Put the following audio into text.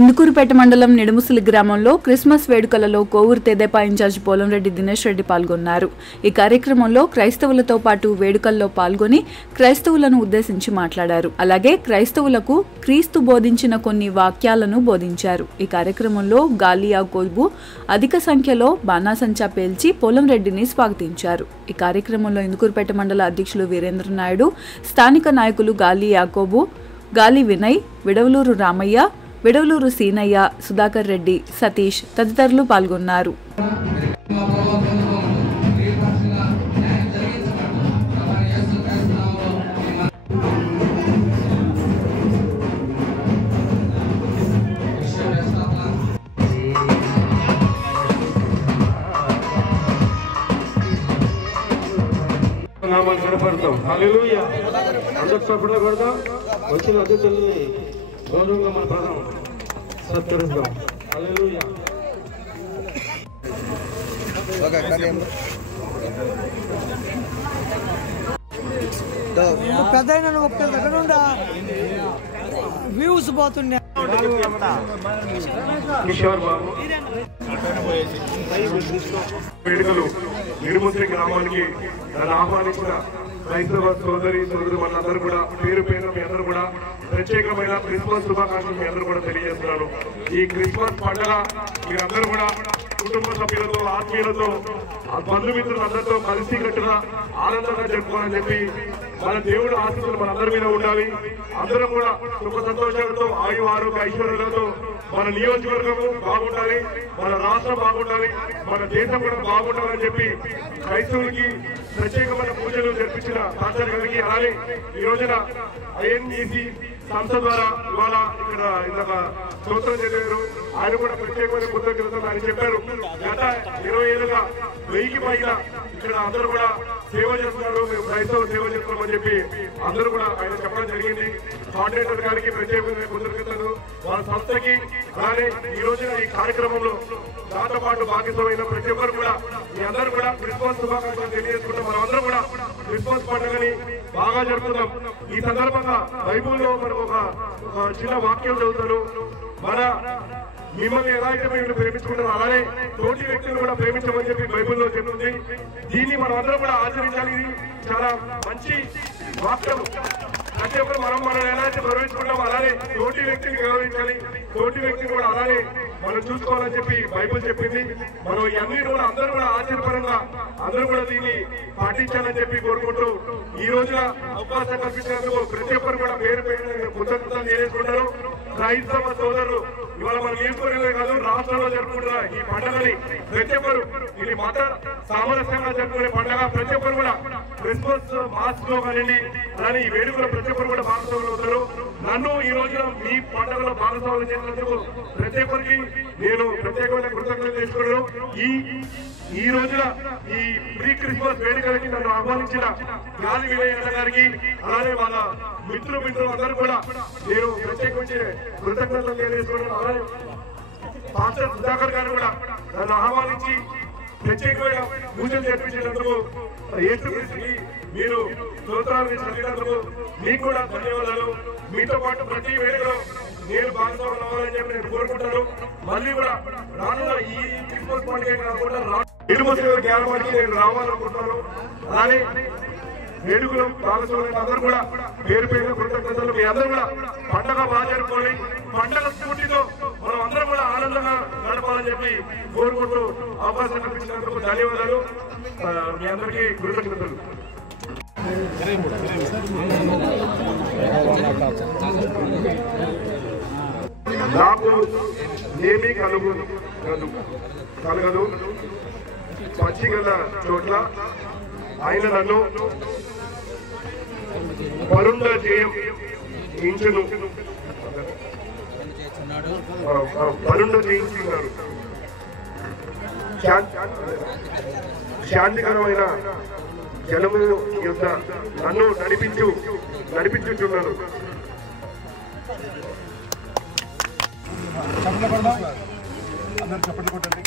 ఇందుకూరుపేట మండలం నిడుముసిలి గ్రామంలో క్రిస్మస్ వేడుకలలో కోవూరు తెదేపా ఇన్ఛార్జ్ పోలంరెడ్డి దినేష్ రెడ్డి పాల్గొన్నారు. ఈ కార్యక్రమంలో క్రైస్తవులతో పాటు వేడుకల్లో పాల్గొని క్రైస్తవులను ఉద్దేశించి మాట్లాడారు. అలాగే క్రైస్తవులకు క్రీస్తు బోధించిన కొన్ని వాక్యాలను బోధించారు. ఈ కార్యక్రమంలో గాలి యాకోబు అధిక సంఖ్యలో బాణాసంచా పేల్చి పోలంరెడ్డిని స్వాగతించారు. ఈ కార్యక్రమంలో ఇందుకూరుపేట మండల అధ్యక్షులు వీరేంద్ర నాయుడు, స్థానిక నాయకులు గాలి యాకోబు, గాలి వినయ్, విడవలూరు రామయ్య, విడవలూరు సీనయ్య, సుధాకర్ రెడ్డి, సతీష్ తదితరులు పాల్గొన్నారు. వచ్చిన అతిథుల్ని గౌరవంగా మన ప్రధానం సత్కరిస్తాం. హల్లెలూయా. పెద్ద ఒక్క దగ్గర వ్యూస్ పోతున్నాయి. కిషోర్ బాబు వేడుకలు నిడుముసిలి గ్రామానికి నన్ను ఆహ్వానించిన క్రైస్తవ సోదరి మనందరూ కూడా పేరు మీ అందరూ కూడా ప్రత్యేకమైన క్రిస్మస్ శుభాకాంక్షలు మీ అందరూ కూడా తెలియజేస్తున్నాను. ఈ క్రిస్మస్ పండుగ మీరందరూ కూడా కుటుంబ సభ్యులతో, ఆత్మీయులతో, బంధుమిత్రులందరితో కలిసికట్టుగా ఆనందంగా జరుపుకోవాలని చెప్పి మన దేవుడు ఆశీస్సులు మనందరి మీద ఉండాలి. అందరం కూడా సుఖ సంతోషాలతో, ఆయు ఆరోగ్య ఐశ్వర్యాలతో మన నియోజకవర్గము బాగుండాలి, మన రాష్ట్రం బాగుండాలి, మన దేశం కూడా బాగుండాలని చెప్పి క్రైస్తవులకి ప్రత్యేకమైన పూజలు జరిపించిన పాస్టర్ గారికి, అలాగే ఈ రోజున ఐఎన్ఈసి సంస్థ ద్వారా ఇవాళ ఇక్కడ ఇందాక స్తోత్రం చదివారు. ఆయన కూడా ప్రత్యేకమైన కృతజ్ఞతలు ఆయన చెప్పారు. గత 20 ఏళ్ళుగా 1000కి పైగా ఇక్కడ అందరూ కూడా సేవ చేస్తున్నారు, మేము క్రైస్తవ సేవ చేస్తున్నామని చెప్పి అందరూ కూడా ఆయన చెప్పడం జరిగింది. కోఆర్డినేటర్ గారికి ప్రత్యేకమైన కృతజ్ఞతలు, వాళ్ళ సంస్థకి. అలానే ఈ రోజున ఈ కార్యక్రమంలో నాతో పాటు భాగస్వామైన ప్రతి ఒక్కరు కూడా మీ అందరూ కూడా క్రిస్మస్ శుభాకాంక్షలు తెలియజేసుకుంటాం. మనం అందరూ కూడా క్రిస్మస్ పండుగని బాగా జరుపుతున్నాం. ఈ సందర్భంగా బైబుల్లో మనకు ఒక చిన్న వాక్యం చదువుతారు. మిమ్మల్ని ఎలా అయితే మేము ప్రేమించుకుంటారో అలానే తోటి వ్యక్తులను కూడా ప్రేమించమని చెప్పి బైబుల్లో చెప్తుంది. దీన్ని మనం అందరం కూడా ఆచరించాలి. ఇది చాలా మంచి వాక్యం. ప్రతి ఒక్కరు మనం ఎలా అయితే గౌరవించుకుంటామో అలానే తోటి వ్యక్తిని గౌరవించాలి, తోటి వ్యక్తిని కూడా అలానే మనం చూసుకోవాలని చెప్పి బైబుల్ చెప్పింది. మనం ఇవన్నీ కూడా అందరూ కూడా ఆచరణపరంగా అందరూ కూడా దీన్ని పాటించాలని చెప్పి కోరుకుంటూ ఈ రోజున అవకాశం కల్పించినందుకు ప్రతి ఒక్కరు కూడా పేరు కృతజ్ఞతలు తెలియజేసుకుంటారు. క్రైస్తవ సోదరులు ఇవాళ మన నియోజకవర్గంలో కాదు రాష్ట్రంలో జరుపుకుంటున్న ఈ పండుగని ప్రతి ఒక్కరు ఇది మత సామరస్యంగా జరుపుకునే పండుగ. ప్రతి ఒక్కరు కూడా క్రిస్మస్ మాస్ లో కానీ అలానే ఈ వేడుకలో ప్రతి ఒక్కరు కూడా భాగస్వాములు అవుతారు. నన్ను ఈ రోజున మీ పండుగలో భాగస్వాములు చేసినందుకు ప్రతి ఒక్కరికి నేను ప్రత్యేకమైన కృతజ్ఞతలు తెలుసుకున్నాను. ఈ రోజున ఈ ప్రీ క్రిస్మస్ వేడుకలకి నన్ను ఆహ్వానించిన గాలి వినయ్ గారికి అలానే వాళ్ళ మిత్రులు అందరూ కూడా నేను ప్రత్యేకించి కృతజ్ఞతలు తెలియజేసుకున్నాను. అలానే పాస్టర్ సుధాకర్ గారు కూడా నన్ను ఆహ్వానించి ప్రత్యేకమైన పూజలు జరిపించినందుకు యేసుక్రీస్తుకి మీరు స్తోత్రాలు చదివినందుకు మీకు కూడా ధన్యవాదాలు. మీతో పాటు ప్రతి వేడుకలో నేను భాగస్వాములు అవ్వాలని చెప్పి నేను కోరుకుంటాను. మళ్ళీ కూడా రానున్న ఈ క్రిస్మస్ పండుగ కాకుండా నిడుముసిలి గ్రామానికి నేను రావాలనుకుంటున్నాను. అలానే వేడుకలు భాగస్వాములు అందరూ కూడా పేరు కృతజ్ఞతలు. మీ అందరూ కూడా పండుగ బాగా జరుపుకోవాలి. పండుగ స్ఫూర్తితో మనం అందరం కూడా ఆనందంగా గడపాలని చెప్పి కోరుకుంటూ అవకాశం కల్పించినందుకు ధన్యవాదాలు. మీ అందరికీ కృతజ్ఞతలు. నాకు ఏమీ కలగదు పచ్చిగల చోట్ల ఆయన నన్ను పరుండ చేయించును, పరుండ చేయించున్నారు. శాంతికరమైన జలము యొక్క నన్ను నడిపించుచున్నాను. చప్పట్లు కొట్టండి.